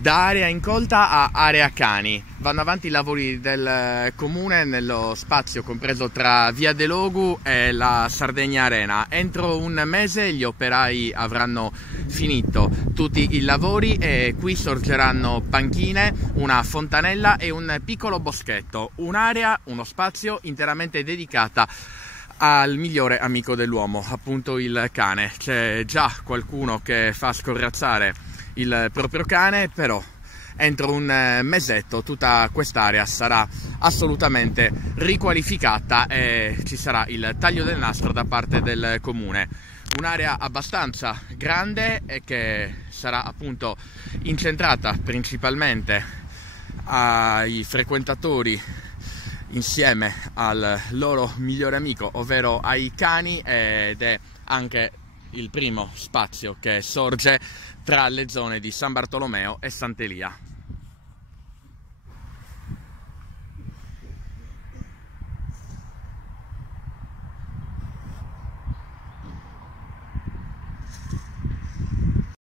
Da area incolta a area cani. Vanno avanti i lavori del comune nello spazio compreso tra Via De Logu e la Sardegna Arena. Entro un mese gli operai avranno finito tutti i lavori e qui sorgeranno panchine, una fontanella e un piccolo boschetto. Un'area, uno spazio interamente dedicata al migliore amico dell'uomo, appunto il cane. C'è già qualcuno che fa scorrazzare il proprio cane, però entro un mesetto tutta quest'area sarà assolutamente riqualificata e ci sarà il taglio del nastro da parte del comune. Un'area abbastanza grande e che sarà appunto incentrata principalmente ai frequentatori insieme al loro migliore amico, ovvero ai cani, ed è anche il primo spazio che sorge tra le zone di San Bartolomeo e Sant'Elia.